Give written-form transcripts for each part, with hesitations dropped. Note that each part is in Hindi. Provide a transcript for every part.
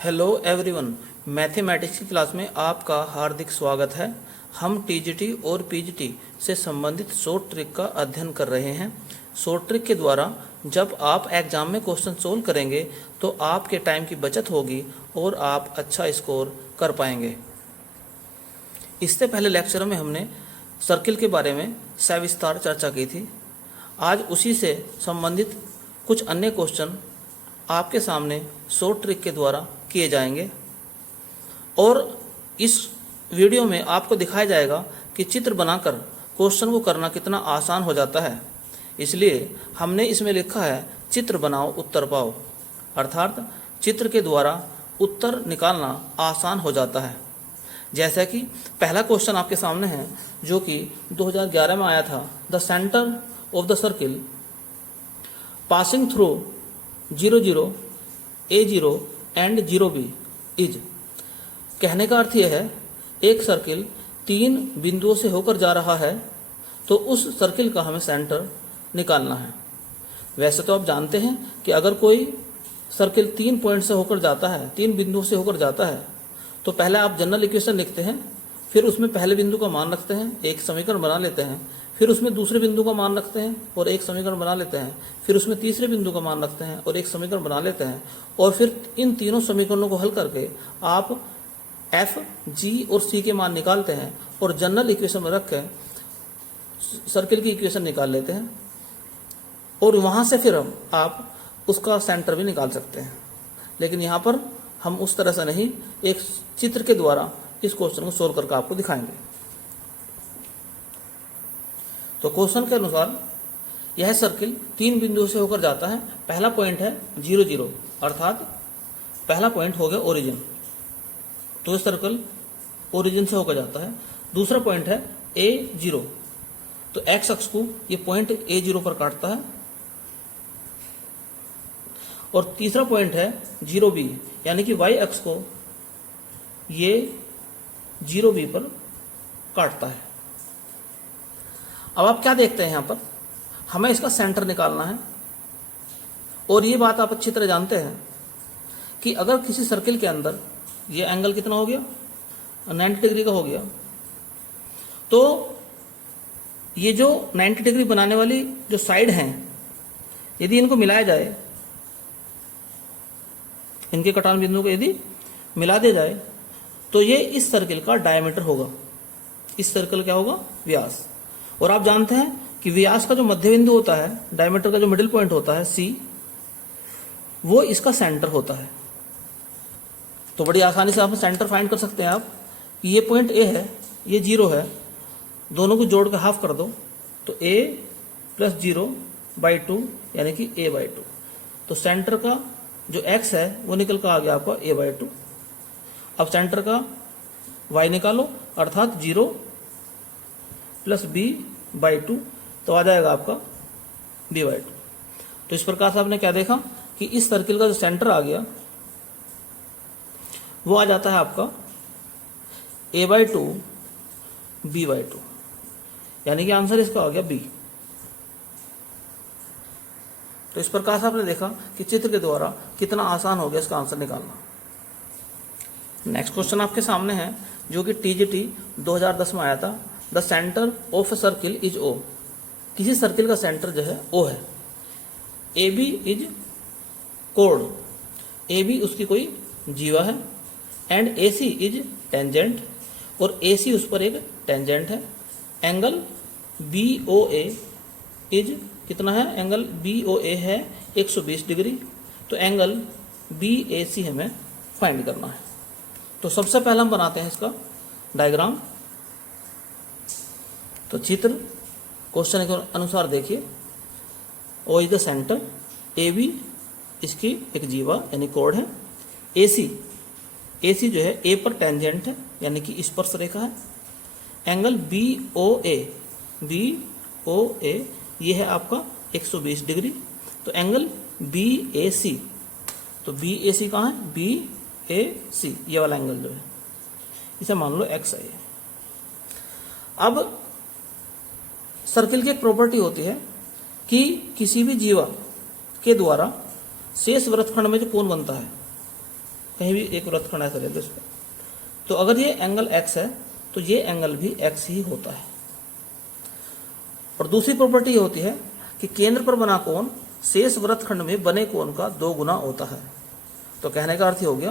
हेलो एवरीवन, मैथमेटिक्स की क्लास में आपका हार्दिक स्वागत है। हम टीजीटी और पीजीटी से संबंधित शॉर्ट ट्रिक का अध्ययन कर रहे हैं। शॉर्ट ट्रिक के द्वारा जब आप एग्जाम में क्वेश्चन सोल्व करेंगे तो आपके टाइम की बचत होगी और आप अच्छा स्कोर कर पाएंगे। इससे पहले लेक्चर में हमने सर्किल के बारे में सविस्तार चर्चा की थी। आज उसी से संबंधित कुछ अन्य क्वेश्चन आपके सामने शॉर्ट ट्रिक के द्वारा किए जाएंगे और इस वीडियो में आपको दिखाया जाएगा कि चित्र बनाकर क्वेश्चन को करना कितना आसान हो जाता है। इसलिए हमने इसमें लिखा है चित्र बनाओ उत्तर पाओ, अर्थात चित्र के द्वारा उत्तर निकालना आसान हो जाता है। जैसा कि पहला क्वेश्चन आपके सामने है जो कि 2011 में आया था। The centre of the circle passing through 0 0 A0 and 0B is. कहने का अर्थ यह है एक सर्किल 3 बिंदुओं से होकर जा रहा है तो उस सर्किल का हमें सेंटर निकालना है। वैसे तो आप जानते हैं कि अगर कोई सर्किल 3 पॉइंट से होकर जाता है, 3 बिंदुओं से होकर जाता है, तो पहले आप जनरल इक्वेशन लिखते हैं, फिर उसमें पहले बिंदु का मान रखते हैं, एक समीकरण बना लेते हैं, फिर उसमें दूसरे बिंदु का मान रखते हैं और एक समीकरण बना लेते हैं, फिर उसमें तीसरे बिंदु का मान रखते हैं और एक समीकरण बना लेते हैं, और फिर इन तीनों समीकरणों को हल करके आप एफ, जी और सी के मान निकालते हैं और जनरल इक्वेशन में रख के सर्किल की इक्वेशन निकाल लेते हैं और वहां से फिर आप उसका सेंटर भी निकाल सकते हैं। लेकिन यहाँ पर हम उस तरह से नहीं, एक चित्र के द्वारा इस क्वेश्चन को सोल्व करके आपको दिखाएंगे। तो क्वेश्चन के अनुसार यह सर्किल 3 बिंदुओं से होकर जाता है। पहला पॉइंट है 0 0, अर्थात पहला पॉइंट हो गया ओरिजिन, तो सर्कल ओरिजिन से होकर जाता है। दूसरा पॉइंट है A0, तो एक्स अक्ष को ये पॉइंट A0 पर काटता है। और तीसरा पॉइंट है 0B, यानी कि y अक्ष को ये 0B पर काटता है। अब आप क्या देखते हैं, यहां पर हमें इसका सेंटर निकालना है। और ये बात आप अच्छी तरह जानते हैं कि अगर किसी सर्किल के अंदर ये एंगल कितना हो गया, 90 डिग्री का हो गया, तो ये जो 90 डिग्री बनाने वाली जो साइड हैं, यदि इनको मिलाया जाए, इनके कटान बिंदु को यदि मिला दिया जाए, तो ये इस सर्किल का डायमीटर होगा। इस सर्कल क्या होगा, व्यास। और आप जानते हैं कि व्यास का जो मध्य बिंदु होता है, डायमीटर का जो मिडिल पॉइंट होता है C, वो इसका सेंटर होता है। तो बड़ी आसानी से आप सेंटर फाइंड कर सकते हैं। आप ये पॉइंट A है, ये 0 है, दोनों को जोड़ कर हाफ कर दो तो A + 0/2 यानी कि A/2। तो सेंटर का जो x है वो निकल कर आ गया आपका A/2। अब सेंटर का y निकालो, अर्थात 0 + B/2, तो आ जाएगा आपका B/2। तो इस प्रकार से आपने क्या देखा कि इस सर्किल का जो सेंटर आ गया वो आ जाता है आपका A/2 B/2, यानी कि आंसर इसका हो गया B। तो इस प्रकार से आपने देखा कि चित्र के द्वारा कितना आसान हो गया इसका आंसर निकालना। नेक्स्ट क्वेश्चन आपके सामने है जो कि टीजीटी 2010 में आया था। The centre of a circle is O। किसी सर्किल का सेंटर जो है O है। AB इज कोड, AB उसकी कोई जीवा है, एंड AC इज टेंजेंट, और AC उस पर एक टेंजेंट है। एंगल BOA इज कितना है, एंगल BOA है 120 डिग्री। तो एंगल BAC हमें फाइंड करना है। तो सबसे पहले हम बनाते हैं इसका डायग्राम। तो चित्र क्वेश्चन के अनुसार देखिए, O is the centre, AB इसकी एक जीवा यानी कोड है, AC जो है A पर टेंजेंट है यानी कि स्पर्श रेखा है। एंगल BOA ये है आपका 120 डिग्री। तो एंगल BAC, तो BAC कहाँ है, BAC ये वाला एंगल जो है, इसे मान लो x है। अब सर्किल की एक प्रॉपर्टी होती है कि किसी भी जीवा के द्वारा शेष वृत्तखंड में जो कोण बनता है, कहीं भी एक वृत्तखंड ऐसा ले लो इस पर, तो अगर ये एंगल x है तो ये एंगल भी x ही होता है। और दूसरी प्रॉपर्टी ये होती है कि केंद्र पर बना कोण शेष वृत्तखंड में बने कोण का 2 गुना होता है। तो कहने का अर्थ हो गया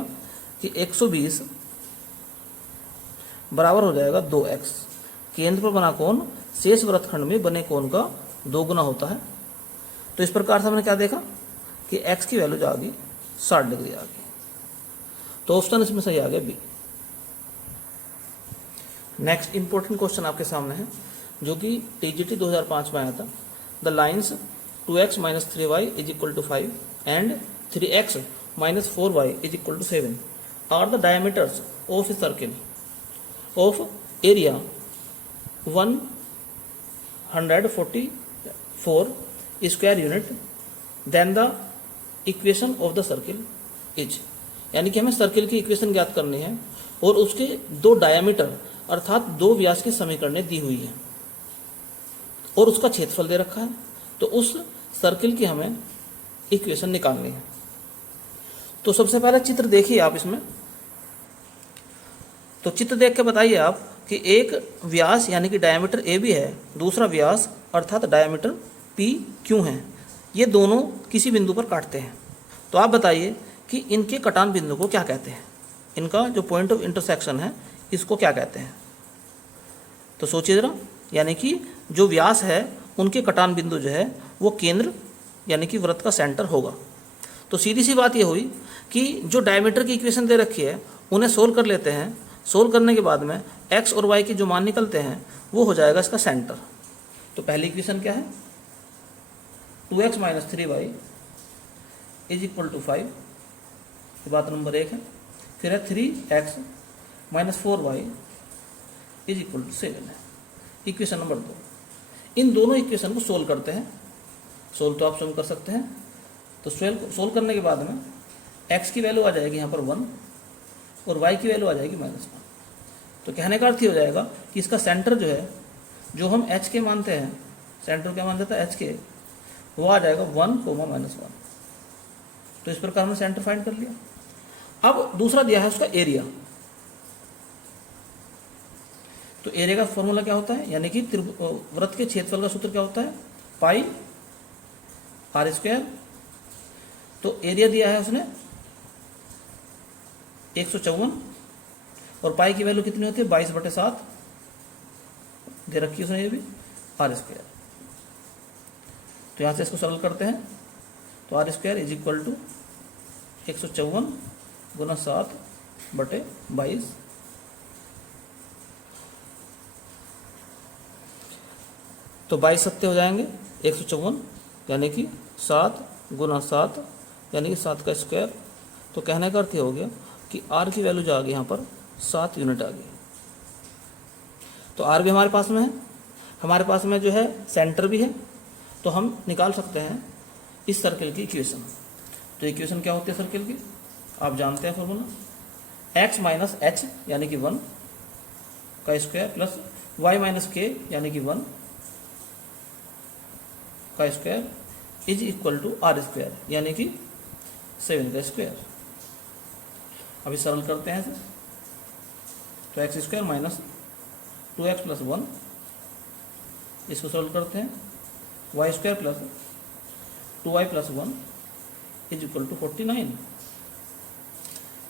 कि 120 बराबर हो जाएगा 2x। केंद्र पर बना कोण शेष वृत्तखंड में बने कोण का 2 गुना होता है। तो इस प्रकार से हमने क्या देखा कि x की वैल्यू आ गई 60 डिग्री आ गई। तो ऑप्शन इसमें सही आ गया बी। नेक्स्ट इंपॉर्टेंट क्वेश्चन आपके सामने है जो कि टीजीटी 2005 में आया था। The lines 2x minus 3y is equal to 5 and 3x minus 4y is equal to 7 are the diameters of a circle of area 144 square unit then the equation of the circle is. यानी कि हमें सर्किल की इक्वेशन ज्ञात करनी है और उसके 2 डायमीटर अर्थात 2 व्यास की समीकरणें दी हुई है और उसका क्षेत्रफल दे रखा है। तो उस सर्किल की हमें इक्वेशन निकालनी है। तो सबसे पहले चित्र देखिए आप इसमें। तो चित्र देख के बताइए आप कि एक व्यास यानी कि डायमीटर ए बी है, दूसरा व्यास अर्थात डायमीटर पी क्यू है। ये दोनों किसी बिंदु पर काटते हैं। तो आप बताइए कि इनके कटान बिंदु को क्या कहते हैं, इनका जो पॉइंट ऑफ इंटरसेक्शन है इसको क्या कहते हैं। तो सोचिए जरा, यानी कि जो व्यास है उनके कटान बिंदु जो है वो केंद्र यानी कि वृत्त का सेंटर होगा। तो सीधी सी बात ये हुई कि जो डायमीटर की इक्वेशन दे रखी है उन्हें सोल्व कर लेते हैं। सोल्व करने के बाद में x और y के जो मान निकलते हैं वो हो जाएगा इसका सेंटर। तो पहली इक्वेशन क्या है, 2x minus 3y is equal to 5, ये बात नंबर 1 है। फिर है 3x minus 4y is equal to 7 है, इक्वेशन नंबर 2। इन दोनों इक्वेशन को सोल्व करते हैं। सोल्व तो आप स्वयं कर सकते हैं। तो सोल्व करने के बाद में x की वैल्यू आ जाएगी यहाँ पर 1 और y की वैल्यू आ जाएगी -1। तो कहने का अर्थ ही हो जाएगा कि इसका सेंटर जो है, जो हम h के मानते हैं, सेंटर क्या मान देता है h के, वो आ जाएगा 1, -1। तो इस प्रकार हमने सेंटर फाइंड कर लिया। अब दूसरा दिया है उसका एरिया। तो एरिया का फॉर्मूला क्या होता है, यानी कि वृत्त के क्षेत्रफल का सूत्र क्या होता है, पाई आर स्क्वायर। तो एरिया दिया है उसने 154 और पाई की वैल्यू कितनी होती है 22/7 दे रखी है उसने, ये भी आर स्क्वायर। तो यहां से इसको सरल करते हैं तो r square is equal to 154 गुना 7/22। तो 22 सत्ते हो जाएंगे 154, यानी कि 7 गुना 7 यानी कि 7 का स्क्वायर। तो कहने का अर्थ ये हो गया कि आर की वैल्यू जो आ गई यहाँ पर 7 यूनिट आ गई। तो आर भी हमारे पास में है, हमारे पास में जो है सेंटर भी है। तो हम निकाल सकते हैं इस सर्किल की इक्वेशन। तो इक्वेशन क्या होती है सर्किल की, आप जानते हैं फॉर्मूला, x माइनस एच यानी कि 1 का स्क्वायर प्लस y माइनस के यानी कि 1 का square is equal to r square यानी कि 7 का स्क्वायर। अभी सरल करते हैं इसे। तो x square minus 2x plus 1, इसको सरल करते हैं, y square plus 2y plus 1 is equal to 49,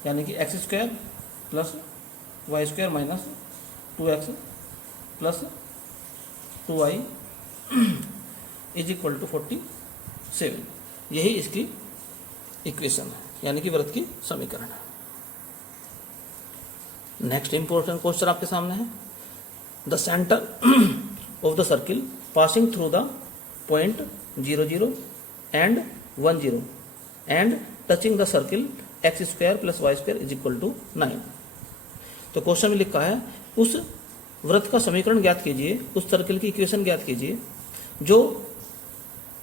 यानी कि x square plus y square minus 2x plus 2y is equal to 47। यही इसकी इक्वेशन है, यानी कि वृत्त की समीकरण है। नेक्स्ट इंपॉर्टेंट क्वेश्चन आपके सामने है, the centre of the circle passing through the point 0 0 and 1 0 and touching the circle x square plus y square is equal to 9। तो क्वेश्चन में लिखा है उस वृत्त का समीकरण ज्ञात कीजिए, उस सर्किल की इक्वेशन ज्ञात कीजिए जो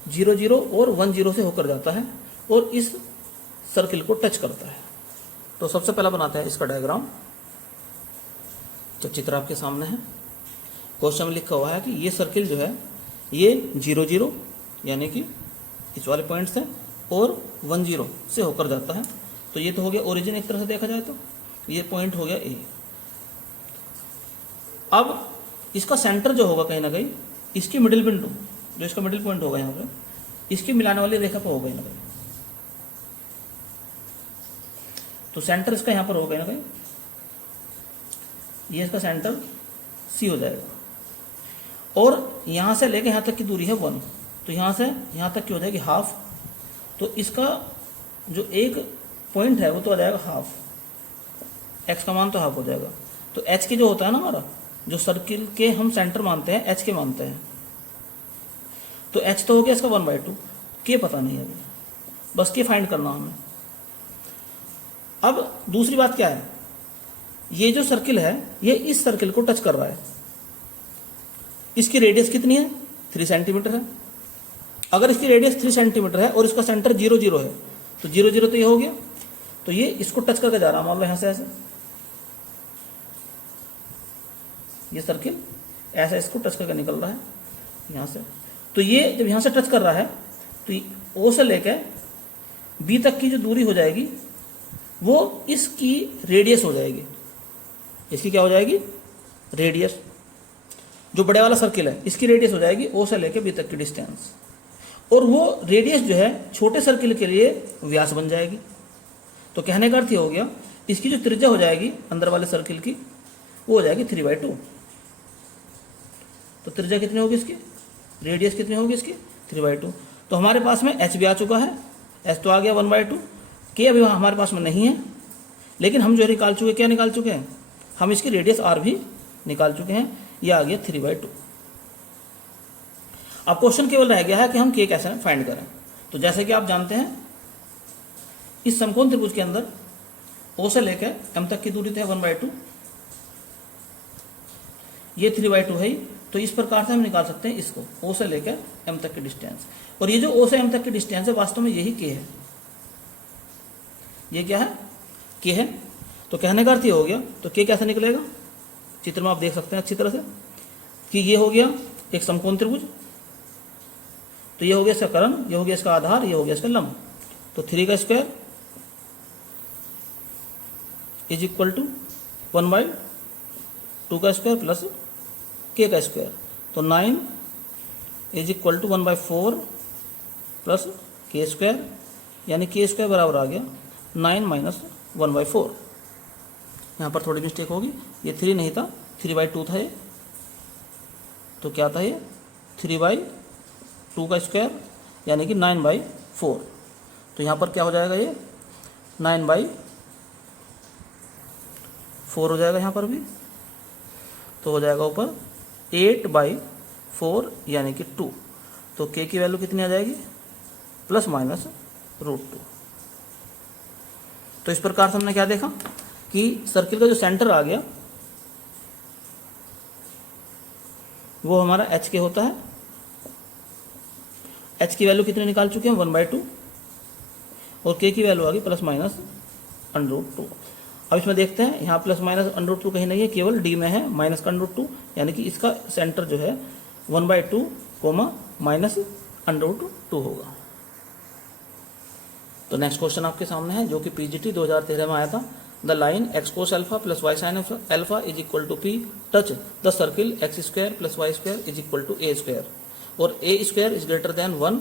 0 0 और 1 0 से होकर जाता है और इस सर्किल को टच करता है। तो सबसे पहला बनाते हैं इसका डायग्राम। तो चित्र आपके सामने है। क्वेश्चन में लिखा हुआ है कि ये सर्किल जो है ये 0 0 यानी कि इस वाले पॉइंट से और 1 0 से होकर जाता है। तो ये तो हो गया ओरिजिन एक तरह से देखा जाए तो, ये पॉइंट हो गया ए। अब इसका सेंटर जो होगा कहीं ना कहीं इसकी मिडिल बिंदु, जो इसका मिडिल पॉइंट होगा यहाँ पे, इसकी मिलाने वाली रेखा पर होगा कहीं ना कहीं, तो सेंटर इसका यहाँ पर होगा कहीं ना कहीं, ये इसका सेंटर सी हो जाएगा। और यहाँ से लेके यहाँ तक की दूरी है 1, तो यहाँ से यहाँ तक की हो जाएगी हाफ, तो इसका जो एक पॉइंट है वो तो आ जाएगा हाफ, एक्स का मान तो हाफ हो जाएगा। तो एच के जो होता है ना हमारा, जो सर्किल के हम सेंटर मानते हैं एच के मानते हैं, तो एच तो हो गया इसका 1/2, के पता नहीं है अभी, बस के फाइंड करना हमें। अब दूसरी बात क्या है, ये जो सर्किल है ये इस सर्किल को टच कर रहा है, इसकी रेडियस कितनी है 3 सेंटीमीटर है। अगर इसकी रेडियस 3 सेंटीमीटर है और इसका सेंटर 0 0 है, तो 0 0 तो ये हो गया, तो ये इसको टच करके जा रहा है, मान लो यहां से ऐसे, ये सर्किल ऐसा इसको टच करके निकल रहा है यहां से। तो ये जब यहां से टच कर रहा है तो ओ से लेकर बी तक की जो दूरी हो जाएगी वो इसकी रेडियस हो जाएगी, इसकी क्या हो जाएगी रेडियस। जो बड़े वाला सर्किल है इसकी रेडियस हो जाएगी ओ से लेकर बी तक की डिस्टेंस, और वो रेडियस जो है छोटे सर्किल के लिए व्यास बन जाएगी। तो कहने का अर्थ ये हो गया, इसकी जो त्रिज्या हो जाएगी अंदर वाले सर्किल की वो हो जाएगी 3/2। तो त्रिज्या कितनी होगी इसकी, रेडियस कितनी होगी इसकी 3/2। तो हमारे पास में एच भी आ चुका है, एच तो आ गया 1/2, के अभी हमारे पास में नहीं है, लेकिन हम जो निकाल चुके, क्या निकाल चुके हैं, हम इसकी रेडियस आर भी निकाल चुके हैं, ये आ गया 3/2। अब क्वेश्चन केवल रह गया है कि हम के कैसे फाइंड करें। तो जैसे कि आप जानते हैं इस समकोण त्रिभुज के अंदर ओ से लेकर एम तक की दूरी तो है 1/2, ये 3/2 है, तो इस प्रकार से हम निकाल सकते हैं इसको, ओ से लेकर एम तक की डिस्टेंस। और ये जो ओ से एम तक की डिस्टेंस है वास्तव में यही के है, ये क्या है के है। तो कहने का अर्थ ये हो गया, तो के कैसे निकलेगा, चित्र में आप देख सकते हैं अच्छी तरह से कि ये हो गया एक समकोण त्रिभुज, तो ये हो गया इसका कर्ण, ये हो गया इसका आधार, ये हो गया इसका लंब। तो 3 का स्क्वायर इज इक्वल टू 1/2 का स्क्वायर प्लस के का स्क्वायर, तो 9 इज इक्वल टू 1/4 प्लस के स्क्वायर, यानी के स्क्वायर बराबर आ गया 9 - 1/4। यहाँ पर थोड़ी मिस्टेक होगी, ये 3 नहीं था 3/2 था ये, तो क्या था ये 3/2 का स्क्वायर यानी कि 9/4। तो यहाँ पर क्या हो जाएगा, ये 9/4 हो जाएगा यहाँ पर भी, तो हो जाएगा ऊपर 8/4 यानी कि 2। तो के की वैल्यू कितनी आ जाएगी ±√2। तो इस प्रकार से हमने क्या देखा कि सर्किल का जो सेंटर आ गया वो हमारा एच के होता है। एच की वैल्यू कितनी निकाल चुके हैं 1/2, और के की वैल्यू आ गई ±√2। अब इसमें देखते हैं, यहाँ ±√2 कहीं नहीं है, केवल डी में है -√2, यानी कि इसका सेंटर जो है 1/2 -√2 होगा। तो नेक्स्ट क्वेश्चन आपके सामने है जो कि पीजीटी 2013 में आया था। The line x cos alpha plus y sin alpha is equal to p touch the circle x² plus y² is equal to a², और a² is greater than 1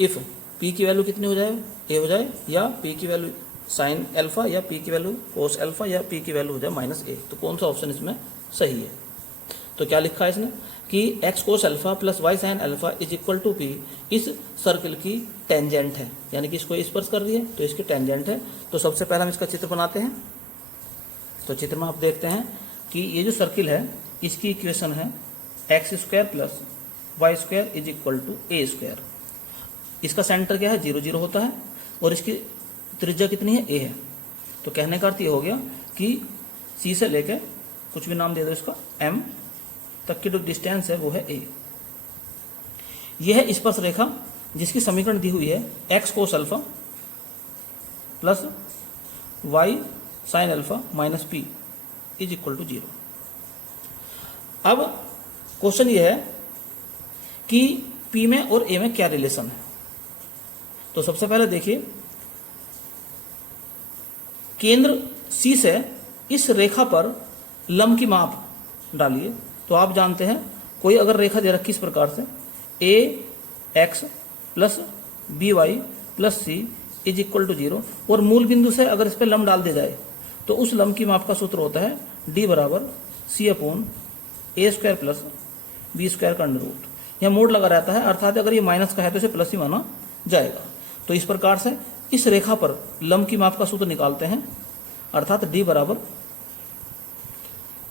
if p की वैल्यू कितनी हो जाए, a हो जाए, या p की वैल्यू sin अल्फा, या p की वैल्यू cos अल्फा, या p की वैल्यू हो जाए -a। तो कौन सा ऑप्शन इसमें सही है। तो क्या लिखा है इसने कि x cos alpha plus y sin alpha is equal to p इस सर्किल की टेंजेंट है, यानी कि इसको स्पर्श कर रही है, तो इसकी टेंजेंट है। तो सबसे पहले हम इसका चित्र बनाते हैं। तो चित्र में आप देखते हैं कि ये जो सर्किल है इसकी इक्वेशन है x² plus y² is equal to a²। इसका सेंटर क्या है 0 0 होता है, और इसकी त्रिज्या कितनी है a है। तो कहने का अर्थ ये हो गया कि c से लेकर कुछ भी नाम दे दो इसका m तक की जो डिस्टेंस है वो है a। यह है स्पर्श रेखा जिसकी समीकरण दी हुई है x cos alpha plus y sin alpha minus p is equal to 0। अब क्वेश्चन ये है कि p में और a में क्या रिलेशन है। तो सबसे पहले देखिए केंद्र सी से इस रेखा पर लंब की माप डालिए। तो आप जानते हैं कोई अगर रेखा दे रखी इस प्रकार से A X plus B Y plus C is equal to 0 और मूल बिंदु से अगर इस पर लंब डाल दिया जाए तो उस लंब की माप का सूत्र होता है डी बराबर सी अपॉन ए स्क्वायर प्लस बी स्क्वायर का अंडर रूट। यह मोड लगा रहता है, अर्थात अगर ये माइनस का है तो इसे प्लस ही माना जाएगा। तो इस प्रकार से इस रेखा पर लंब की माप का सूत्र निकालते हैं, अर्थात डी बराबर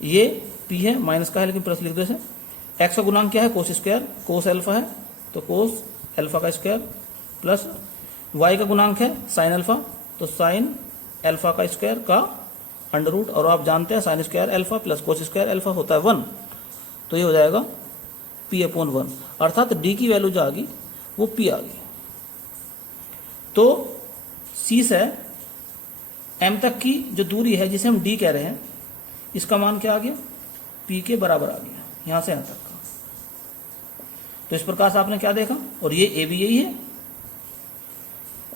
ये पी है, माइनस का है लेकिन प्लस लिख दो इसे। एक्स का गुणांक क्या है कोस स्क्वायर, कोस अल्फा है तो कोस अल्फा का स्क्वायर प्लस वाई का गुणांक है साइन अल्फा तो साइन अल्फा का स्क्वायर का अंडर रूट। और आप जानते हैं sine square alpha plus cos square alpha होता है 1, तो ये हो जाएगा पी अपॉन 1, अर्थात डी की वैल्यू जो आ गई वो पी आ गई। तो सी से एम तक की जो दूरी है जिसे हम डी कह रहे हैं, इसका मान क्या आ गया पी के बराबर आ गया यहां से यहां तक का। तो इस प्रकार से आपने क्या देखा, और ये ए भी यही है,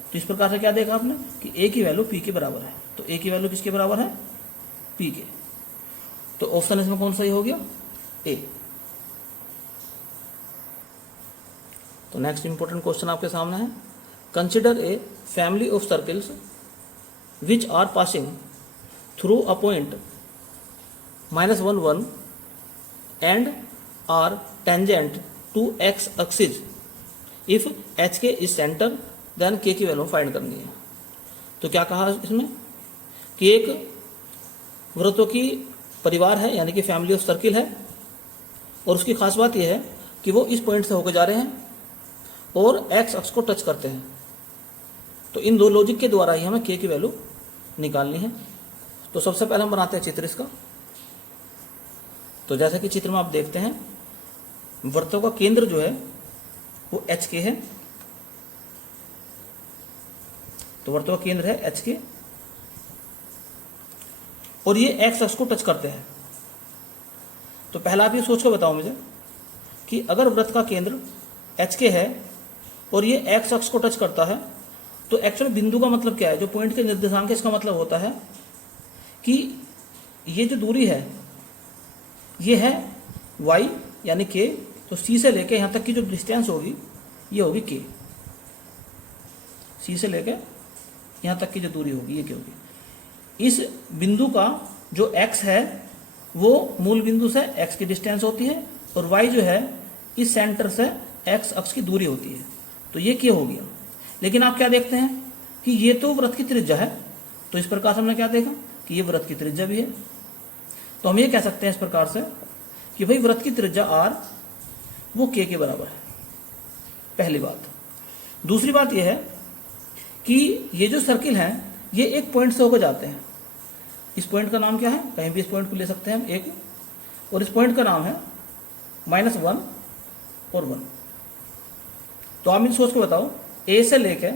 तो इस प्रकार से क्या देखा आपने कि ए की वैल्यू पी के बराबर है। तो ए की वैल्यू किसके बराबर है पी के। तो ऑप्शन इसमें कौन सही हो गया ए। तो नेक्स्ट इंपॉर्टेंट क्वेश्चन आपके सामने है, consider a family of circles which are passing through a point -1 1 and are tangent to x axis if h k is centre then k की वैल्यू फाइंड करनी है। तो क्या कहा इसमें कि एक वृत्तों की परिवार है यानी कि फैमिली ऑफ सर्किल है, और उसकी खास बात यह है कि वो इस पॉइंट से होकर जा रहे हैं और एक्स अक्ष को टच करते हैं। तो इन दो लॉजिक के द्वारा ही हमें के की वैल्यू निकालनी है। तो सबसे पहले हम बनाते हैं चित्र इसका। तो जैसा कि चित्र में आप देखते हैं वृत्तों का केंद्र जो है वो एच के है। तो वृत्तों का केंद्र है एच के और ये एक्स अक्ष को टच करते हैं। तो पहला आप ये सोच के बताओ मुझे कि अगर वृत्त का केंद्र एच के है और ये एक्स अक्ष को टच करता है तो एक्चुअल बिंदु का मतलब क्या है, जो पॉइंट के निर्देशांक है इसका मतलब होता है कि ये जो दूरी है ये है y यानी k। तो c से लेके यहां तक की जो डिस्टेंस होगी ये होगी k। c से लेके यहां तक की जो दूरी होगी ये क्या होगी। इस बिंदु का जो x है वो मूल बिंदु से x की डिस्टेंस होती है और y जो है इस सेंटर से x अक्ष की दूरी होती है। तो ये क्या हो गया। लेकिन आप क्या देखते हैं कि ये तो वृत्त की त्रिज्या है। तो इस प्रकार से हमने क्या देखा कि ये वृत्त की त्रिज्या भी है। तो हम ये कह सकते हैं इस प्रकार से कि भाई वृत्त की त्रिज्या r वो k के बराबर है, पहली बात। दूसरी बात यह है कि ये जो सर्किल हैं ये एक पॉइंट से होकर जाते हैं। इस पॉइंट का नाम क्या है, कहीं भी इस पॉइंट को ले सकते हैं हम एक, और इस पॉइंट का नाम है -1 और 1। तो आप मुझे सोच के बताओ ए से लेके,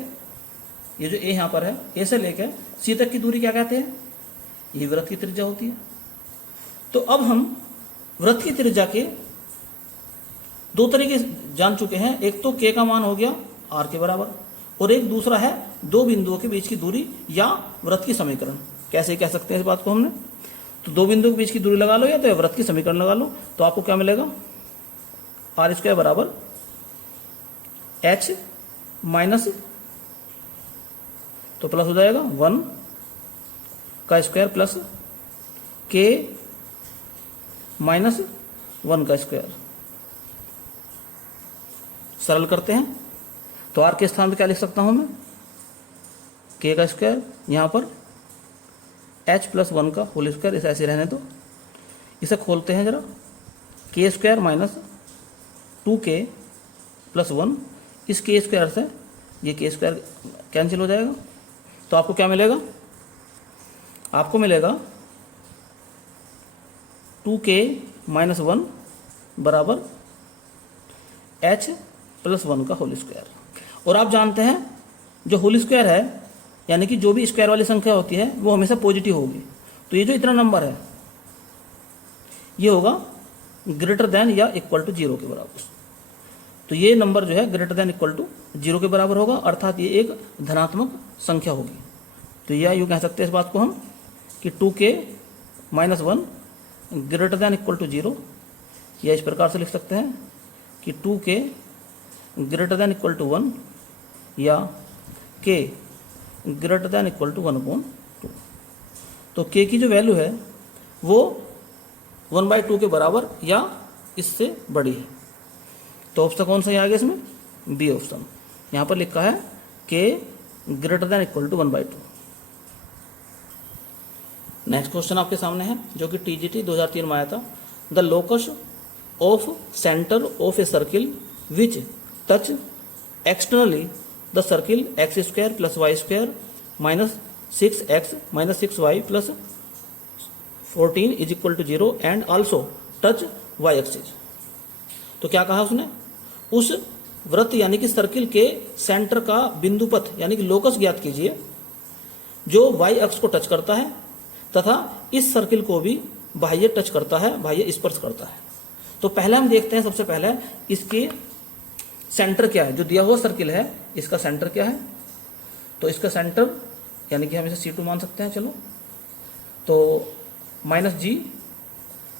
ये जो ए यहां पर है, ए से लेके सी तक की दूरी क्या कहते हैं, ये वृत्त की त्रिज्या होती है। तो अब हम वृत्त की त्रिज्या के दो तरीके जान चुके हैं। एक तो k का मान हो गया r के बराबर और एक दूसरा है दो बिंदुओं के बीच की दूरी या वृत्त की समीकरण। कैसे कह सकते हैं इस बात को हमने, तो दो बिंदुओं के बीच की दूरी लगा लो या तो वृत्त की समीकरण लगा लो। तो आपको क्या मिलेगा r स्क्वायर बराबर h माइनस, तो प्लस हो जाएगा 1 का स्क्वायर प्लस k माइनस 1 का स्क्वायर। सरल करते हैं तो r के स्थान पे क्या लिख सकता हूं मैं, k का स्क्वायर, यहां पर h प्लस 1 का होल स्क्वायर, इसे ऐसे रहने दो। इसे खोलते हैं जरा, k square minus 2k plus 1, इस k स्क्वायर से ये k स्क्वायर कैंसिल हो जाएगा। तो आपको क्या मिलेगा, आपको मिलेगा 2k माइनस 1 बराबर h प्लस 1 का होल स्क्वायर। और आप जानते हैं जो होल स्क्वायर है यानी कि जो भी स्क्वायर वाली संख्या होती है वो हमेशा पॉजिटिव होगी। तो ये जो इतना नंबर है ये होगा ग्रेटर देन या इक्वल टू 0 के बराबर। तो ये नंबर जो है ग्रेटर देन इक्वल टू 0 के बराबर होगा, अर्थात ये एक धनात्मक संख्या होगी। तो यह यूँ कह सकते हैं इस बात को हम कि 2k minus 1 greater than equal to 0, या इस प्रकार से लिख सकते हैं कि 2k greater than equal to 1 या k greater than equal to 1/2। तो k की जो वैल्यू है वो 1/2 के बराबर या इससे बड़ी है। तो ऑप्शन कौन सा है आगे इसमें? B option. यहाँ पर लिखा है k greater than equal to 1/2। Next question आपके सामने है जो कि टीजीटी 2003 में आया था। The locus of centre of a circle which touch externally the circle x² + y² minus 6x minus 6y plus 14 is equal to 0 and also touch y axis. तो क्या कहा उसने? उस वृत्त यानी कि सर्किल के सेंटर का बिंदुपथ यानी कि लोकस ज्ञात कीजिए जो y अक्ष को टच करता है तथा इस सर्किल को भी बाह्य टच करता है, बाह्य स्पर्श करता है। तो पहले हम देखते हैं, सबसे पहले इसके सेंटर क्या है। जो दिया हुआ सर्किल है इसका सेंटर क्या है? तो इसका सेंटर यानी कि हम इसे C2 मान सकते हैं। चलो, तो -G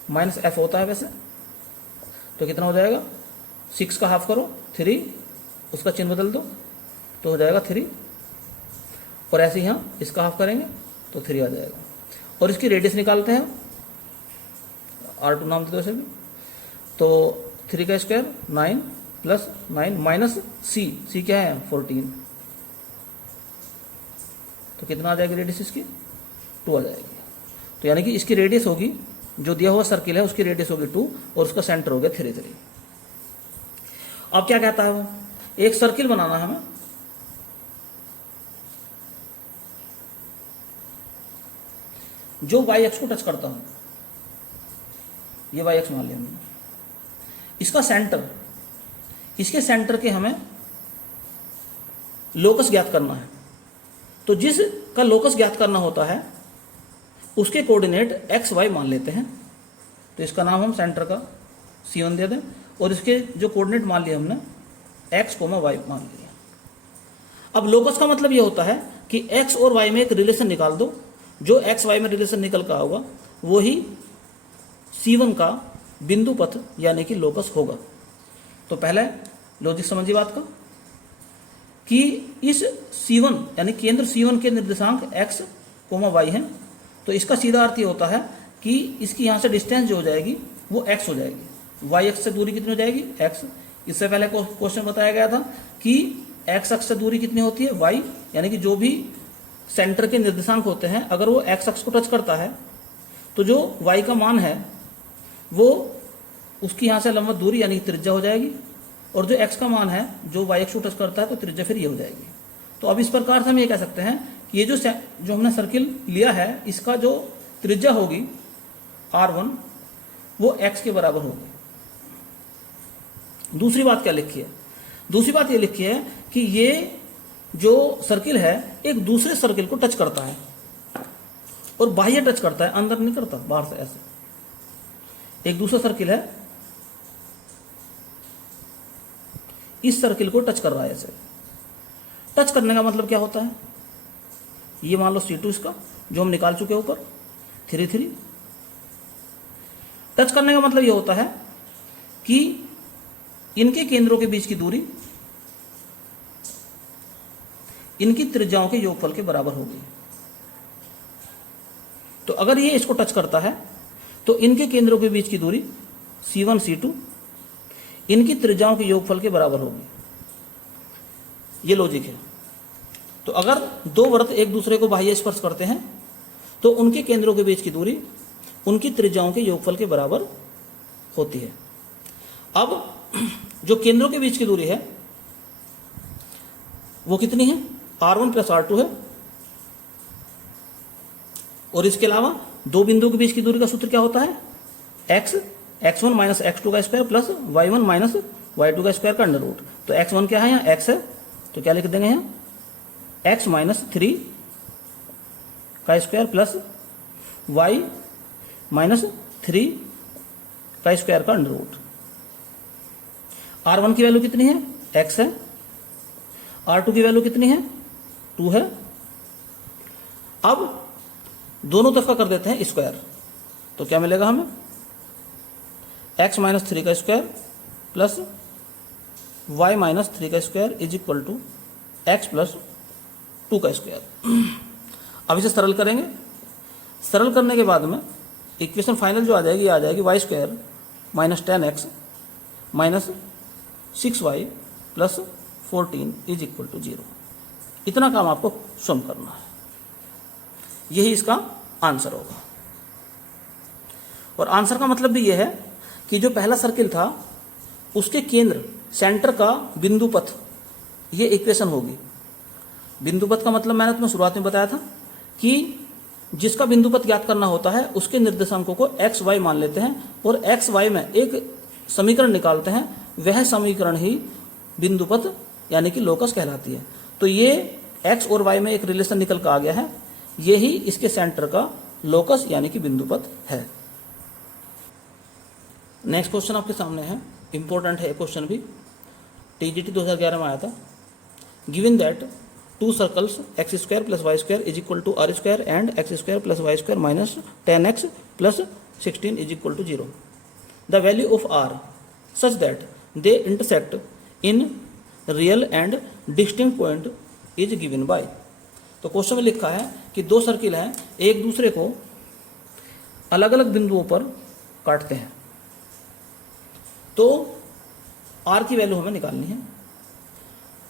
माइनस F होता है वैसे, तो कितना हो जाएगा? 6 का हाफ करो 3, उसका चिन्ह बदल दो तो हो जाएगा 3, और ऐसे ही हम इसका हाफ करेंगे तो 3 आ जाएगा। और इसकी रेडियस निकालते हैं, R2 नाम दे दो इसे भी। तो 3 का स्क्वायर 9 प्लस 9 माइनस C क्या है? 14। तो कितना आ जाएगी रेडियस इसकी? 2 आ जाएगी। तो यानी कि इसकी रेडियस होगी, जो दिया हुआ सर्किल है उसकी रेडियस होगी 2 और उसका सेंटर हो गया 3। अब क्या कहता है वो? एक सर्किल बनाना है हमें, जो y एक्स को टच करता हो। ये y एक्स मान लिया हमने। इसका सेंटर, इसके सेंटर के हमें लोकस ज्ञात करना है। तो जिसका लोकस ज्ञात करना होता है उसके कोऑर्डिनेट x y मान लेते हैं। तो इसका नाम हम सेंटर का C1 दे दें और इसके जो कोऑर्डिनेट मान लिए हमने x, y मान लिया। अब लोकस का मतलब ये होता है कि x और y में एक रिलेशन निकाल दो। जो x y में रिलेशन निकल का होगा वही C1 का बिंदु पथ यानी कि लोकस होगा। तो पहले लॉजिक समझिए बात का कि इस C1 यानी केंद्र C1 के निर्देशांक x, y हैं। तो इसका सीधा अर्थ ये होता है कि इसकी यहाँ से डिस्टेंस जो हो जाएगी वो x हो जाएगी। y अक्ष से दूरी कितनी हो जाएगी? x। इससे पहले क्वेश्चन बताया गया था कि x अक्ष से दूरी कितनी होती है? y। यानी कि जो भी सेंटर के निर्देशांक होते हैं अगर वो x अक्ष को टच करता है तो जो y का मान है वो उसकी यहाँ से लंबवत दूरी यानी कि त्रिज्या हो जाएगी, और जो x का मान है जो y अक्ष को टच करता है तो त्रिज्या फिर ये हो जाएगी। तो अब इस प्रकार से हम ये कह सकते हैं कि ये जो हमने सर्किल लिया है इसका जो त्रिज्या होगी R1 वो x के बराबर होगी। दूसरी बात क्या लिखी है? दूसरी बात ये लिखी है कि ये जो सर्किल है एक दूसरे सर्किल को टच करता है और बाह्य टच करता है, अंदर नहीं करता, बाहर से ऐसे। एक दूसरा सर्किल है, इस सर्किल को टच कर रहा है ऐसे। टच करने का मतलब क्या होता है? ये मान लो C2 इसका जो हम निकाल चुके ऊपर 3। टच करने का मतलब ये होता है कि इनके केंद्रों के बीच की दूरी इनकी त्रिज्याओं के योगफल के बराबर होगी। तो अगर ये इसको टच करता है तो इनके केंद्रों के बीच की दूरी C1 C2 इनकी त्रिज्याओं के योगफल के बराबर होगी। ये लॉजिक है। तो अगर दो वृत्त एक दूसरे को बाह्य स्पर्श करते हैं तो उनके केंद्रों के बीच की दूरी उनकी त्रिज्याओं के योगफल के बराबर होती है। अब जो केंद्रों के बीच की दूरी है वो कितनी है? R1 प्लस R2 है। और इसके अलावा दो बिंदुओं के बीच की दूरी का सूत्र क्या होता है? x1 माइनस x2 का square plus y1 minus y2 का स्क्वायर का अंडर रूट। तो x1 क्या है? यहाँ x है, तो क्या लिख देंगे यहाँ? x माइनस 3 का स्क्वायर प्लस y माइनस 3 का स्क्वायर का अंडर रूट। R1 की वैल्यू कितनी है? x है। R2 की वैल्यू कितनी है? 2 है। अब दोनों तरफ का कर देते हैं स्क्वायर, तो क्या मिलेगा हमें, x माइनस 3 का स्क्वायर प्लस y माइनस 3 का square is equal to x plus 2 का स्क्वायर। अब इसे सरल करेंगे, सरल करने के बाद में इक्वेशन फाइनल जो आ जाएगी y square minus 10x minus 6y plus 14 is equal to 0। इतना काम आपको सम करना है, यही इसका आंसर होगा। और आंसर का मतलब भी यह है कि जो पहला सर्किल था उसके केंद्र सेंटर का बिंदु पथ, ये इक्वेशन होगी। बिंदु पथ का मतलब मैंने तुम्हें शुरुआत में बताया था कि जिसका बिंदु पथ ज्ञात करना होता है उसके निर्देशांकों को एक्स वाई मान लेते हैं और एक्स वाई में एक समीकरण निकालते हैं, वह समीकरण ही बिंदु पथ यानी कि लोकस कहलाती है। तो ये एक्स और वाई में एक रिलेशन निकल कर आ गया है, यही इसके सेंटर का लोकस यानी कि बिंदु पथ है। नेक्स्ट क्वेश्चन आपके सामने है, इंपॉर्टेंट है क्वेश्चन भी, टीजीटी 2011 में आया था। Given that two circles x square plus y square is equal to r square and x square plus y square minus 10x plus 16 is equal to 0, the value of r such that they intersect in real and distinct point is given by. तो क्वेश्चन में लिखा है कि दो सर्किल हैं, एक दूसरे को अलग अलग बिंदुओं पर काटते हैं, तो आर की वैल्यू हमें निकालनी है।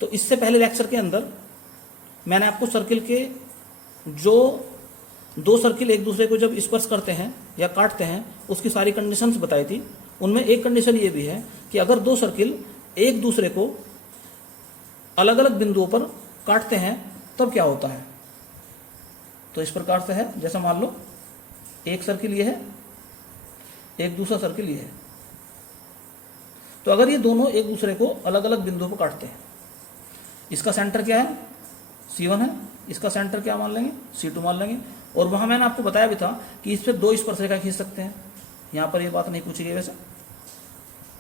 तो इससे पहले लेक्चर के अंदर मैंने आपको सर्किल के जो दो सर्किल एक दूसरे को जब स्पर्श करते हैं या काटते हैं उसकी सारी कंडीशंस बताई थी। उनमें एक कंडीशन ये भी है कि अगर दो सर्किल एक दूसरे को अलग अलग बिंदुओं पर काटते हैं तब क्या होता है। तो इस प्रकार से है, जैसा मान लो एक सर्किल ये है, एक दूसरा सर्किल ये है। तो अगर ये दोनों एक दूसरे को अलग अलग बिंदुओं पर काटते हैं, इसका सेंटर क्या है, C1 है, इसका सेंटर क्या मान लेंगे, C2 मान लेंगे। और वहां मैंने आपको बताया भी था कि इस पर दो स्पर्शरेखा खींच सकते हैं, यहां पर ये बात नहीं पूछी गई वैसे,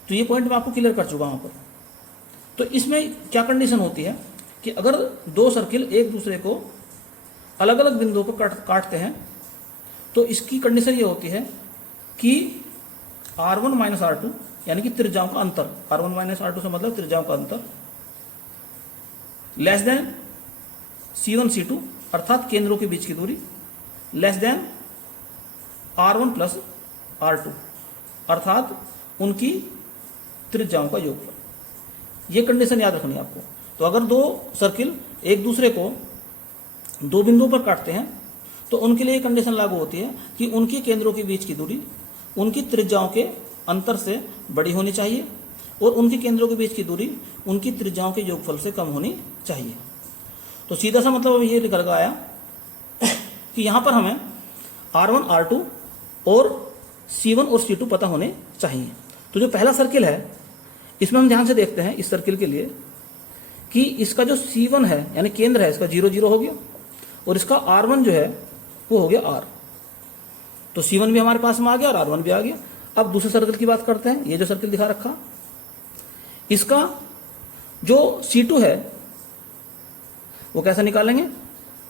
तो ये पॉइंट मैं आपको क्लियर कर चुका वहां पर। तो इसमें क्या कंडीशन होती है कि अगर दो सर्किल एक दूसरे को अलग अलग बिंदुओं पर काटते हैं तो इसकी कंडीशन ये होती है कि R1 माइनस R2 यानी कि त्रिज्याओं का अंतर, R1 माइनस R2 से मतलब त्रिज्याओं का अंतर, लेस देन C1 C2 अर्थात केंद्रों के बीच की दूरी, less than R1 plus R2 अर्थात उनकी त्रिज्याओं का योगफल। ये कंडीशन याद रखनी है आपको। तो अगर दो सर्किल एक दूसरे को दो बिंदुओं पर काटते हैं तो उनके लिए कंडीशन लागू होती है कि उनकी केंद्रों के बीच की दूरी उनकी त्रिज्याओं के अंतर से बड़ी होनी चाहिए और उनकी केंद्रों के बीच की दूरी उनकी त्रिज्याओं के योगफल से कम होनी चाहिए। तो सीधा सा मतलब ये निकल कर आया कि यहां पर हमें R1 R2 और C1 और C2 पता होने चाहिए। तो जो पहला सर्किल है इसमें हम ध्यान से देखते हैं इस सर्किल के लिए कि इसका जो C1 है यानी केंद्र है इसका 0 0 हो गया और इसका R1 जो है वो हो गया R। तो C1 भी हमारे पास में आ गया और R1 भी आ गया। अब दूसरे सर्किल की बात करते हैं। ये जो सर्किल दिखा रखा, इसका जो C2 है वो कैसे निकालेंगे,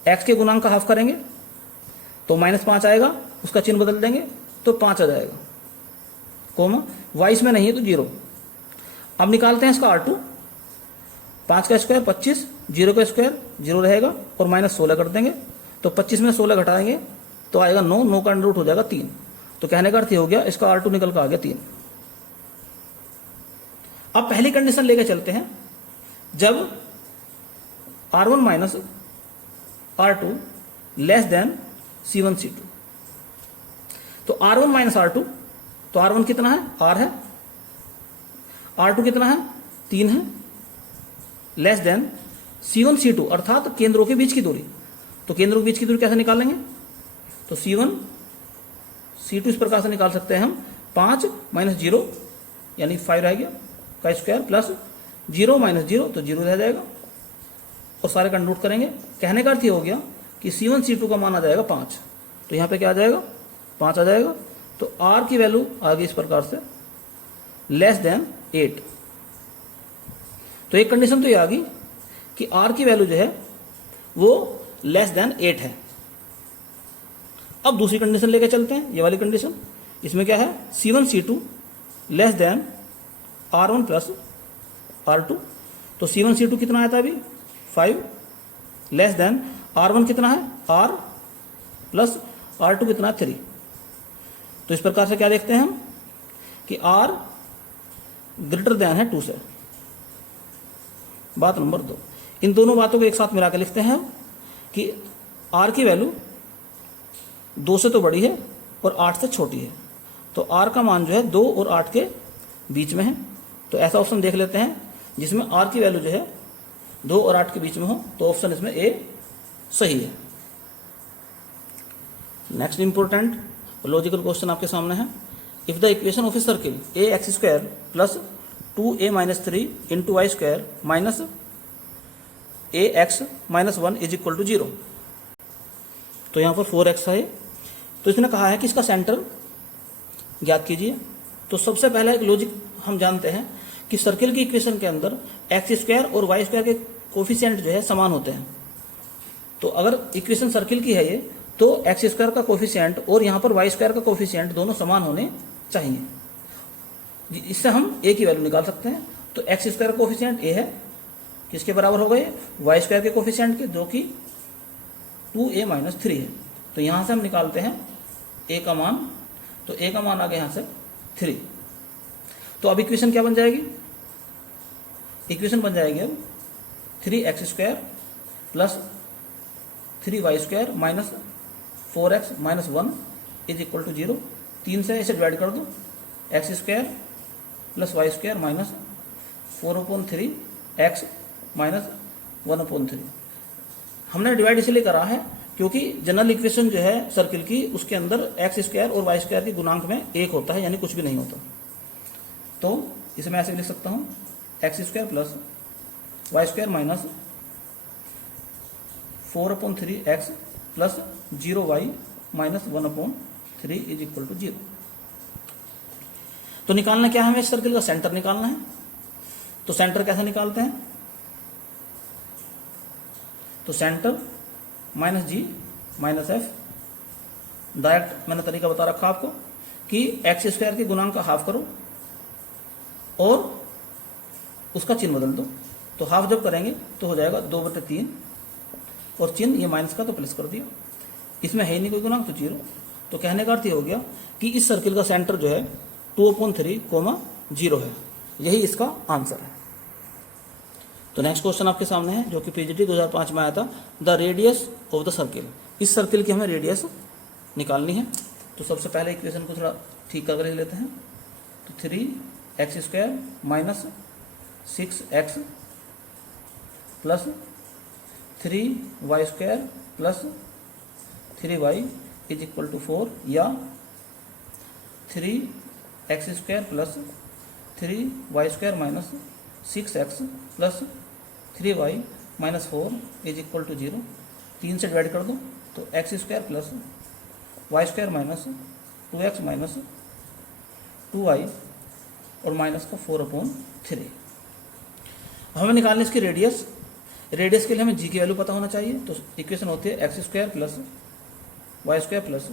x के गुणांक का हाफ करेंगे तो -5 आएगा, उसका चिन्ह बदल देंगे तो 5 आ जाएगा, कोमा y इसमें नहीं है तो 0। अब निकालते हैं इसका R2, 5 का स्क्वायर 25, 0 का स्क्वायर 0 रहेगा और -16 कर देंगे तो 25 में 16 घटाएंगे तो आएगा 9, 9 का अंडर रूट हो जाएगा 3। तो कहने का अर्थ ये हो गया इसका R2 निकल कर आ गया 3। अब पहली कंडीशन लेके चलते हैं, जब R1 minus R2 less than C1 C2। तो R1 माइनस R2, तो R1 कितना है, R है, R2 कितना है, 3 है, लेस देन C1 C2 अर्थात केंद्रों के बीच की दूरी। तो केंद्रों के बीच की दूरी कैसे निकालेंगे, तो C1 C2 इस प्रकार से निकाल सकते हैं हम, 5 माइनस 0 यानी 5 रह गया का स्क्वायर प्लस 0 माइनस 0 तो 0 रह जाएगा और सारे का नोट करेंगे। कहने का अर्थ ये हो गया कि C1 C2 का मान आ जाएगा 5, तो यहाँ पे क्या आ जाएगा, 5 आ जाएगा। तो R की वैल्यू आ गई इस प्रकार से लेस देन 8। तो एक कंडीशन तो ये आ गई कि R की वैल्यू जो है वो लेस देन 8 है। अब दूसरी कंडीशन लेके चलते हैं, ये वाली कंडीशन। इसमें क्या है, C1 C2 less than R1 plus R2। तो C1 C2 कितना आया था अभी 5 लेस देन R1 कितना है R प्लस R2 कितना है 3। तो इस प्रकार से क्या देखते हैं हम कि R ग्रेटर देन है 2 से। बात नंबर 2, इन दोनों बातों को एक साथ मिला के लिखते हैं कि R की वैल्यू 2 से तो बड़ी है और 8 से छोटी है, तो R का मान जो है 2 और 8 के बीच में है। तो ऐसा ऑप्शन देख लेते हैं जिसमें R की वैल्यू जो है 2 और 8 के बीच में हो, तो ऑप्शन इसमें A सही है। नेक्स्ट इंपॉर्टेंट लॉजिकल क्वेश्चन आपके सामने है। If the equation of a circle ax square plus 2a minus 3 into y square minus ax minus 1 is equal to 0। तो यहाँ पर 4x है, तो इसने कहा है कि इसका सेंटर ज्ञात कीजिए। तो सबसे पहला एक लॉजिक हम जानते हैं कि सर्किल की इक्वेशन के अंदर एक्स स्क्वायर और वाई स्क्वायर के कोफिशिएंट जो है समान होते हैं। तो अगर इक्वेशन सर्किल की है ये, तो एक्स स्क्वायर का कोफिशिएंट और यहाँ पर वाई स्क्वायर का कोफिशिएंट दोनों समान होने चाहिए। इससे हम ए की वैल्यू निकाल सकते हैं। तो एक्स स्क्वायर का कोफिशिएंट ए है, किसके बराबर हो गए वाई स्क्वायर के कोफिशिएंट के, जो कि 2a माइनस 3 है। तो यहाँ से हम निकालते हैं ए का मान, तो ए का मान आ गया यहाँ से 3। तो अब इक्वेशन क्या बन जाएगी, इक्वेशन बन जाएगी अब 3x square plus 3y square minus 4x minus 1 is equal to 0। 3 से इसे डिवाइड कर दो, x square plus y square minus 4/3 x minus 1/3। हमने डिवाइड इसलिए करा है क्योंकि जनरल इक्वेशन जो है सर्किल की, उसके अंदर एक्स स्क्वायर और वाई स्क्वायर के गुणांक में 1 होता है, यानी कुछ भी नहीं होता। तो इसमें ऐसे लिख सकता हूँ x square plus y square minus 4/3 x plus 0y minus 1/3 is equal to 0। तो निकालना क्या है हमें, इस सर्किल का सेंटर निकालना है। तो सेंटर कैसे निकालते हैं, तो सेंटर माइनस जी माइनस एफ। डायरेक्ट मैंने तरीका बता रखा आपको कि एक्स स्क्वायर के गुणांक का हाफ करो और उसका चिन्ह बदल दो। तो हाफ जब करेंगे तो हो जाएगा 2/3 और चिन्ह ये माइनस का तो प्लस कर दिया। इसमें है ही नहीं कोई गुणांक, तो 0। तो कहने का अर्थ ये हो गया कि इस सर्किल का सेंटर जो है 2/3, 0 है। यही इसका आंसर है। तो नेक्स्ट क्वेश्चन आपके सामने है जो कि पीजीटी 2005 में आया था, the radius of the circle. इस सर्किल की हमें रेडियस निकालनी है। तो सबसे पहले इक्वेशन को थोड़ा ठीक करके लिख लेते हैं। तो 3x square minus 6x plus 3y square plus 3y is equal to 4, या 3x square plus 3y square minus 6x plus 3y minus 4 is equal to 0। 3 से डिवाइड कर दो, तो x square plus y square minus 2x minus 2y और माइनस का 4/3। हमें निकालनी इसकी रेडियस। रेडियस के लिए हमें g की वैल्यू पता होना चाहिए। तो इक्वेशन होती है x square plus y square plus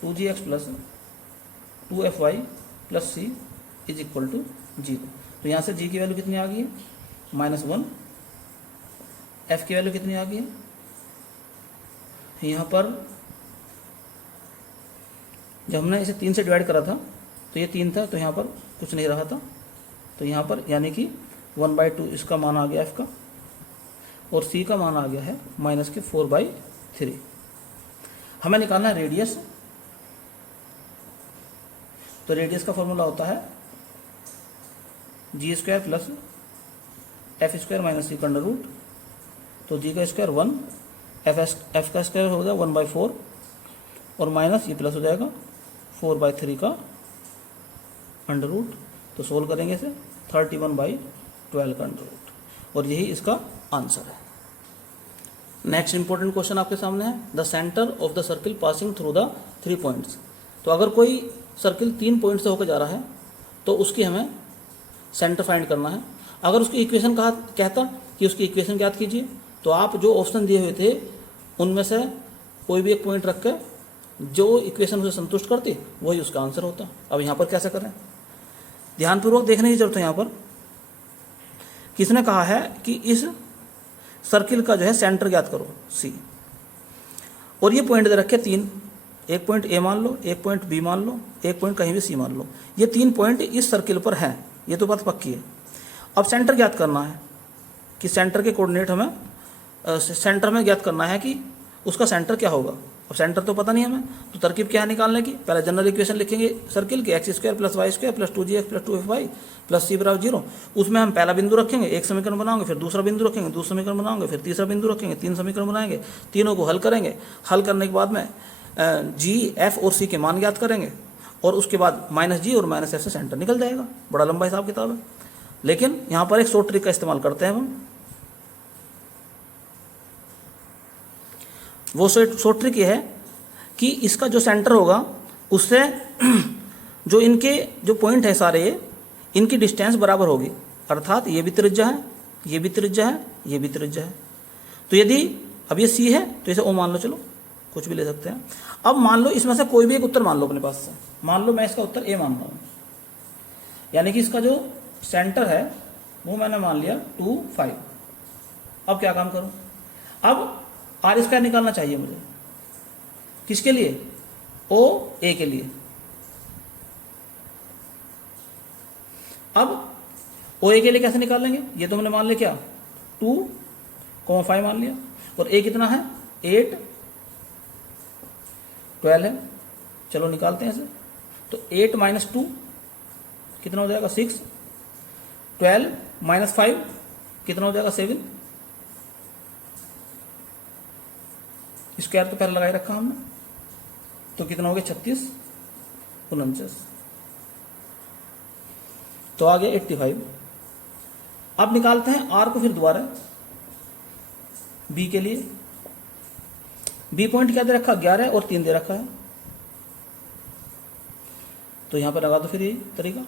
2gx plus 2fy plus c is equal to 0। तो यहाँ से g की वैल्यू कितनी आ गई है -1, f की वैल्यू कितनी आ गई है, यहाँ पर जब हमने इसे 3 से डिवाइड करा था तो ये 3 था, तो यहाँ पर कुछ नहीं रहा था। तो यहाँ पर यानी कि 1/2 इसका मान आ गया f का, और c का मान आ गया है माइनस के 4/3। हमें निकालना है रेडियस। तो रेडियस का फॉर्मूला होता है G square plus F square minus C का अंडर रूट। तो जी का स्क्वायर 1, एफ का स्क्वायर हो जाएगा 1/4 और माइनस ये प्लस हो जाएगा 4/3 का अंडर रूट। तो सोल्व करेंगे इसे 31/12 का अंडर रूट, और यही इसका आंसर है। नेक्स्ट इंपॉर्टेंट क्वेश्चन आपके सामने है, the centre of the circle passing through the 3 points. तो अगर कोई सर्किल 3 पॉइंट से होकर जा रहा है तो उसकी हमें सेंटर फाइंड करना है। अगर उसकी इक्वेशन कहता कि उसकी इक्वेशन ज्ञात कीजिए, तो आप जो ऑप्शन दिए हुए थे उनमें से कोई भी एक पॉइंट रख के जो इक्वेशन उसे संतुष्ट करती वही उसका आंसर होता। अब यहाँ पर कैसे करें, ध्यानपूर्वक देखने की जरूरत है। यहाँ पर किसने कहा है कि इस सर्किल का जो है सेंटर ज्ञात करो सी, और ये पॉइंट दे रखे 3, एक पॉइंट ए मान लो, एक पॉइंट बी मान लो, एक पॉइंट कहीं भी सी मान लो। ये 3 पॉइंट इस सर्किल पर हैं, ये तो बात पक्की है। अब सेंटर ज्ञात करना है कि सेंटर के कोऑर्डिनेट हमें सेंटर में ज्ञात करना है कि उसका सेंटर क्या होगा। अब सेंटर तो पता नहीं हमें, तो तरकीब क्या है निकालने की, पहले जनरल इक्वेशन लिखेंगे सर्किल की, x² + y² + 2gx + 2fy + c = 0। उसमें हम पहला बिंदु रखेंगे, एक समीकरण बनाएंगे, फिर दूसरा बिंदु रखेंगे, दूसरा समीकरण बनाएंगे, फिर तीसरा बिंदु रखेंगे, 3 समीकरण बनाएंगे, तीनों को हल करेंगे। हल करने के बाद में g, f और c के मान ज्ञात करेंगे, और उसके बाद -g और -f से सेंटर निकल जाएगा। बड़ा लंबा हिसाब किताब है, लेकिन यहाँ पर एक शॉर्ट ट्रिक का इस्तेमाल करते हैं हम। वो शॉर्ट ट्रिक ये है कि इसका जो सेंटर होगा उससे जो इनके जो पॉइंट है सारे इनकी डिस्टेंस बराबर होगी, अर्थात ये भी त्रिज्या है, ये भी त्रिज्या है, ये भी त्रिज्या है। तो यदि अब ये सी है तो इसे ओ मान लो, चलो कुछ भी ले सकते हैं। अब मान लो इसमें से कोई भी एक उत्तर मान लो अपने पास से, मान लो मैं इसका उत्तर ए मान रहा हूँ, यानी कि इसका जो सेंटर है वो मैंने मान लिया 2, 5। अब क्या काम करूँ, अब r² निकालना चाहिए मुझे, किसके लिए, ओ ए के लिए। अब ओ ए के लिए कैसे निकालेंगे, ये तो हमने मान लिया क्या 2,5 मान लिया, और ए कितना है 8, 12 है। चलो निकालते हैं इसे, तो 8 - 2 कितना हो जाएगा 6, 12 - 5 कितना हो जाएगा 7। स्क्वायर तो पहले लगाए रखा हमने, तो कितना हो गया 36, 49, तो आ गया 85। अब निकालते हैं आर को फिर दोबारा बी के लिए। बी पॉइंट क्या दे रखा 11 और 3 दे रखा है, तो यहां पर लगा दो फिर यही तरीका।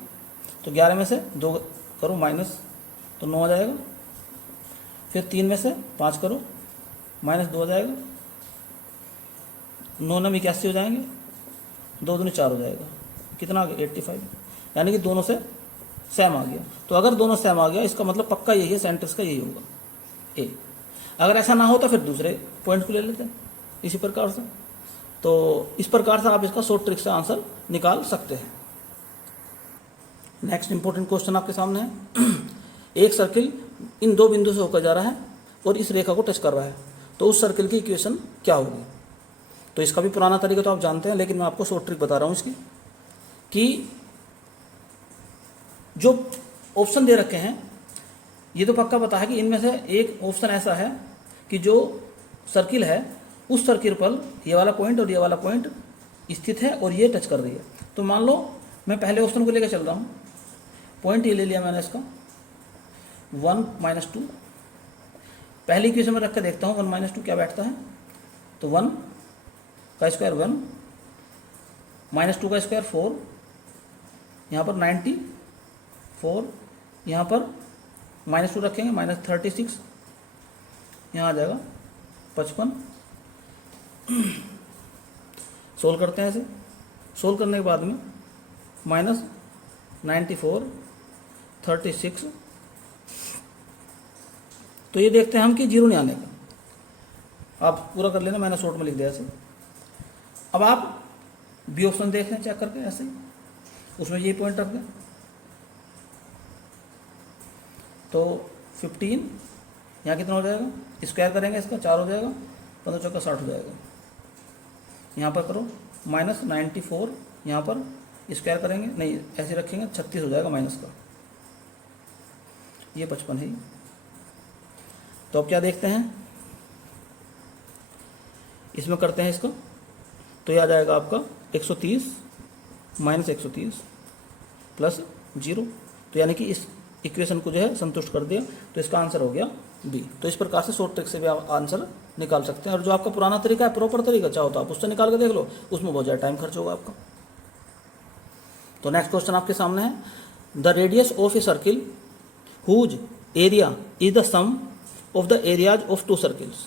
तो 11 में से 2 करो माइनस, तो 9 आ जाएगा, फिर 3 में से 5 करो -2 आ जाएगा, 9 में 81 हो जाएंगे, 2 दूनी 4 हो जाएगा, कितना आ गया 85, यानी कि दोनों से सेम आ गया। तो अगर दोनों सेम आ गया इसका मतलब पक्का यही है, सेंटर्स का यही होगा ए। अगर ऐसा ना हो तो फिर दूसरे पॉइंट को ले लेते हैं इसी प्रकार से। तो इस प्रकार से आप इसका शॉर्ट ट्रिक से आंसर निकाल सकते हैं। नेक्स्ट इंपॉर्टेंट क्वेश्चन आपके सामने है। एक सर्किल इन 2 बिंदु से होकर जा रहा है और इस रेखा को टच कर रहा है, तो उस सर्किल की इक्वेशन क्या होगी। तो इसका भी पुराना तरीका तो आप जानते हैं, लेकिन मैं आपको शॉर्ट ट्रिक बता रहा हूँ इसकी, कि जो ऑप्शन दे रखे हैं ये तो पक्का पता है कि इनमें से एक ऑप्शन ऐसा है कि जो सर्किल है उस सर्किल पर ये वाला पॉइंट और ये वाला पॉइंट स्थित है और ये टच कर रही है। तो मान लो मैं पहले ऑप्शन को लेकर चल रहा हूँ, पॉइंट ये ले लिया मैंने इसका 1 - 2, पहली इक्वेशन में रख कर देखता हूँ 1 - 2 क्या बैठता है। तो 1 का स्क्वायर 1, -2 का स्क्वायर 4, यहाँ पर 94, यहाँ पर -2 रखेंगे -36, यहाँ आ जाएगा 55। सोल्व करते हैं इसे, सोल्व करने के बाद में -94, 36, तो ये देखते हैं हम कि 0 नहीं आने का। आप पूरा कर लेना, मैंने शॉर्ट में लिख दिया इसे। अब आप बी ऑप्शन देख लें चेक करके, ऐसे ही उसमें ये पॉइंट रख दें। तो 15 यहाँ कितना हो जाएगा, स्क्वायर करेंगे इसका 4 हो जाएगा, 15 चौका 60 हो जाएगा। यहाँ पर करो -94, यहाँ पर स्क्वायर करेंगे, नहीं ऐसे रखेंगे 36 हो जाएगा माइनस का, ये 55 है। तो अब क्या देखते हैं, इसमें करते हैं इसको, तो ये आ जाएगा आपका 130 -130 + 0। तो यानी कि इस इक्वेशन को जो है संतुष्ट कर दिया, तो इसका आंसर हो गया बी। तो इस प्रकार से शॉर्ट ट्रिक से भी आप आंसर निकाल सकते हैं। और जो आपका पुराना तरीका है, प्रॉपर तरीका चाहो तो आप उससे निकाल के देख लो, उसमें बहुत ज़्यादा टाइम खर्च होगा आपका। तो नेक्स्ट क्वेश्चन आपके सामने है, the radius of a circle whose area is the sum of the areas of 2 circles.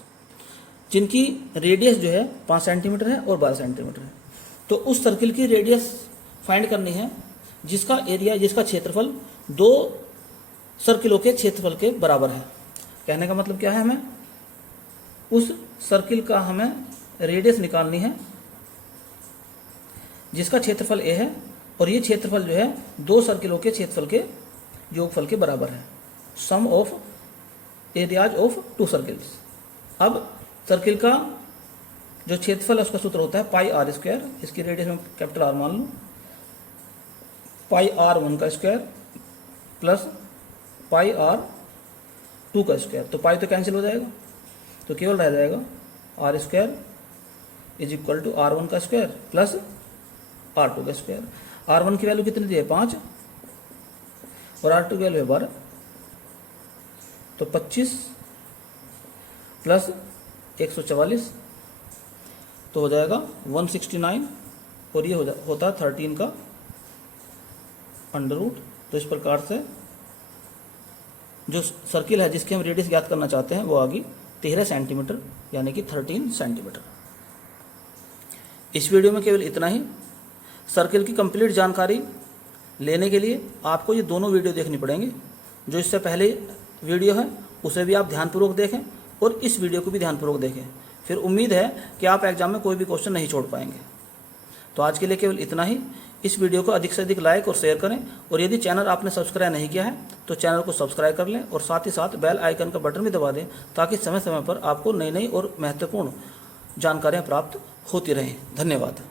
जिनकी रेडियस जो है 5 सेंटीमीटर है और 12 सेंटीमीटर है। तो उस सर्किल की रेडियस फाइंड करनी है जिसका एरिया, जिसका क्षेत्रफल 2 सर्किलों के क्षेत्रफल के बराबर है। कहने का मतलब क्या है, हमें उस सर्किल का हमें रेडियस निकालनी है जिसका क्षेत्रफल a है और ये क्षेत्रफल जो है 2 सर्किलों के क्षेत्रफल के योगफल के बराबर है, सम ऑफ एरियाज ऑफ 2 सर्किल्स। अब सर्किल का जो क्षेत्रफल है उसका सूत्र होता है पाई आर स्क्वायर, इसकी रेडियस में कैपिटल आर मान लो, पाई आर 1 का स्क्वायर प्लस पाई आर 2 का स्क्वायर। तो पाई तो कैंसिल हो जाएगा, तो केवल रह जाएगा r square is equal to r 1 का स्क्वायर प्लस आर 2 का स्क्वायर। आर 1 की वैल्यू कितनी दी है 5 और आर 2 की वैल्यू है 12, तो 25 प्लस 144 तो हो जाएगा 169 और ये होता है 13 का अंडर रूट। तो इस प्रकार से जो सर्किल है जिसकी हम रेडियस ज्ञात करना चाहते हैं वो आ गई 13 सेंटीमीटर यानी कि 13 सेंटीमीटर। इस वीडियो में केवल इतना ही। सर्किल की कंप्लीट जानकारी लेने के लिए आपको ये दोनों वीडियो देखनी पड़ेंगे। जो इससे पहले वीडियो है उसे भी आप ध्यानपूर्वक देखें और इस वीडियो को भी ध्यानपूर्वक देखें, फिर उम्मीद है कि आप एग्जाम में कोई भी क्वेश्चन नहीं छोड़ पाएंगे। तो आज के लिए केवल इतना ही। इस वीडियो को अधिक से अधिक लाइक और शेयर करें और यदि चैनल आपने सब्सक्राइब नहीं किया है तो चैनल को सब्सक्राइब कर लें और साथ ही साथ बेल आइकन का बटन भी दबा दें ताकि समय समय पर आपको नई नई और महत्वपूर्ण जानकारियाँ प्राप्त होती रहें। धन्यवाद।